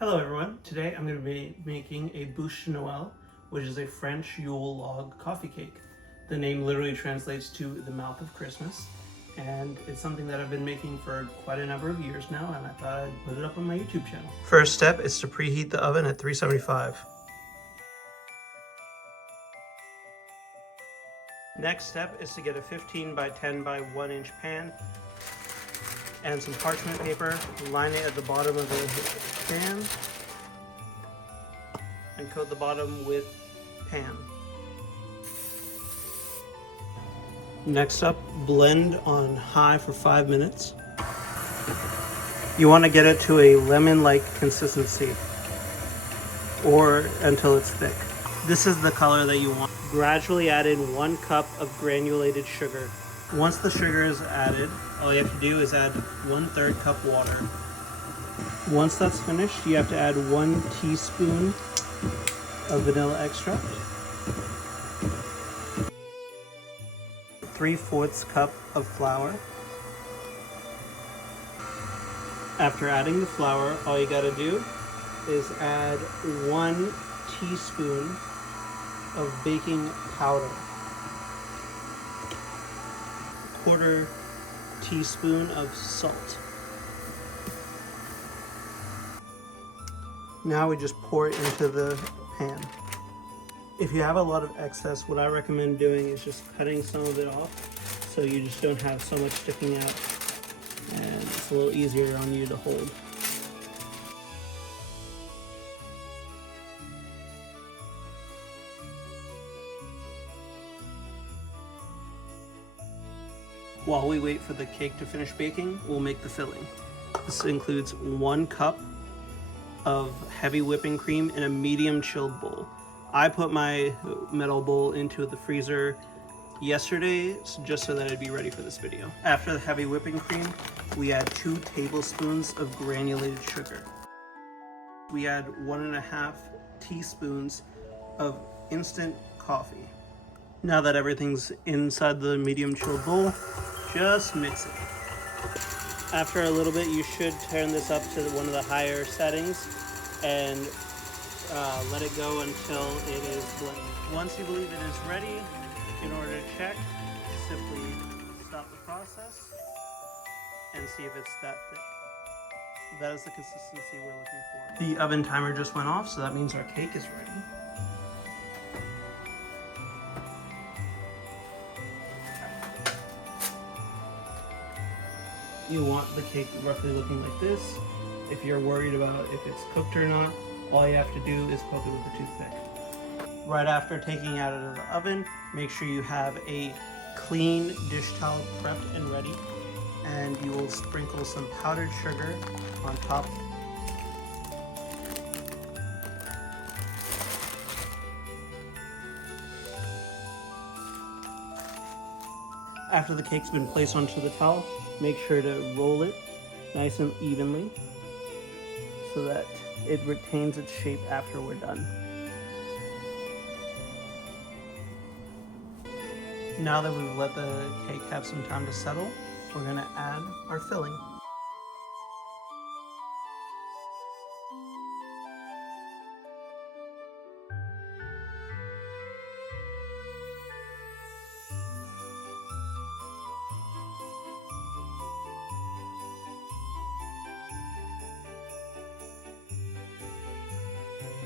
Hello everyone, today I'm going to be making a Buche De Noel, which is a French Yule log coffee cake. The name literally translates to the mouth of Christmas, and it's something that I've been making for quite a number of years now, and I thought I'd put it up on my YouTube channel. First step is to preheat the oven at 375. Next step is to get a 15 by 10 by 1 inch pan and some parchment paper, line it at the bottom of the pan, and coat the bottom with pan. Next up, blend on high for 5 minutes. You want to get it to a lemon-like consistency, or until it's thick. This is the color that you want. Gradually add in 1 cup of granulated sugar. Once the sugar is added, all you have to do is add 1/3 cup water. Once that's finished, you have to add 1 teaspoon of vanilla extract, 3/4 cup of flour. After adding the flour, all you gotta do is add 1 teaspoon of baking powder, 1/4 teaspoon of salt. Now we just pour it into the pan. If you have a lot of excess, what I recommend doing is just cutting some of it off so you just don't have so much sticking out, and it's a little easier on you to hold. While we wait for the cake to finish baking, we'll make the filling. This includes 1 cup of heavy whipping cream in a medium chilled bowl. I put my metal bowl into the freezer yesterday just so that it'd be ready for this video. After the heavy whipping cream, we add 2 tablespoons of granulated sugar. We add 1.5 teaspoons of instant coffee. Now that everything's inside the medium chilled bowl, just mix it. After a little bit, you should turn this up to one of the higher settings and let it go until it is blended. Once you believe it is ready, in order to check, simply stop the process and see if it's that thick. That is the consistency we're looking for. The oven timer just went off, so that means our cake is ready. You want the cake roughly looking like this. If you're worried about if it's cooked or not, all you have to do is poke it with a toothpick. Right after taking it out of the oven, make sure you have a clean dish towel prepped and ready, and you will sprinkle some powdered sugar on top. After the cake's been placed onto the towel, make sure to roll it nice and evenly so that it retains its shape after we're done. Now that we've let the cake have some time to settle, we're going to add our filling.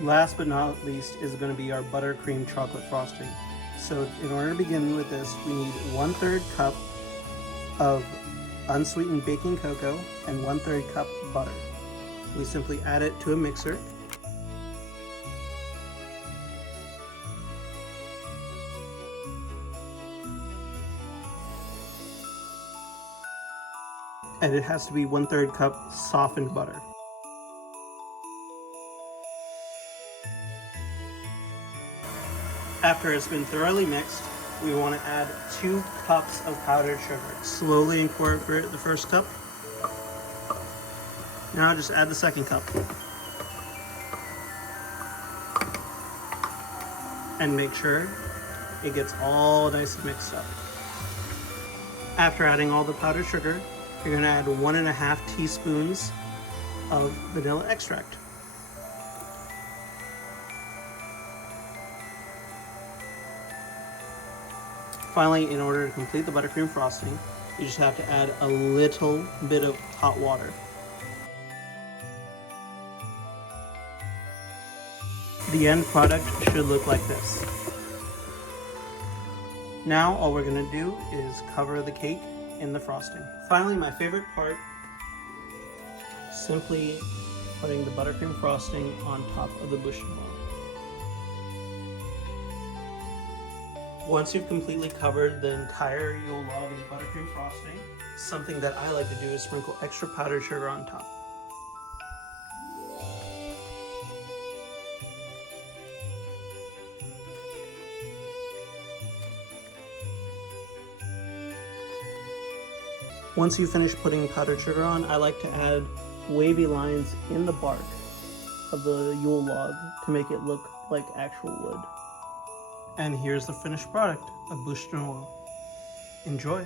Last but not least is going to be our buttercream chocolate frosting. So in order to begin with this, we need 1/3 cup of unsweetened baking cocoa and 1/3 cup butter. We simply add it to a mixer. And it has to be 1/3 cup softened butter. After it's been thoroughly mixed, we want to add 2 cups of powdered sugar. Slowly incorporate the first cup. Now just add the second cup. And make sure it gets all nice and mixed up. After adding all the powdered sugar, you're going to add 1.5 teaspoons of vanilla extract. Finally, in order to complete the buttercream frosting, you just have to add a little bit of hot water. The end product should look like this. Now all we're going to do is cover the cake in the frosting. Finally, my favorite part, simply putting the buttercream frosting on top of the Buche De Noel. Once you've completely covered the entire Yule log in buttercream frosting, something that I like to do is sprinkle extra powdered sugar on top. Once you finish putting powdered sugar on, I like to add wavy lines in the bark of the Yule log to make it look like actual wood. And here's the finished product, a Buche De Noel. Enjoy!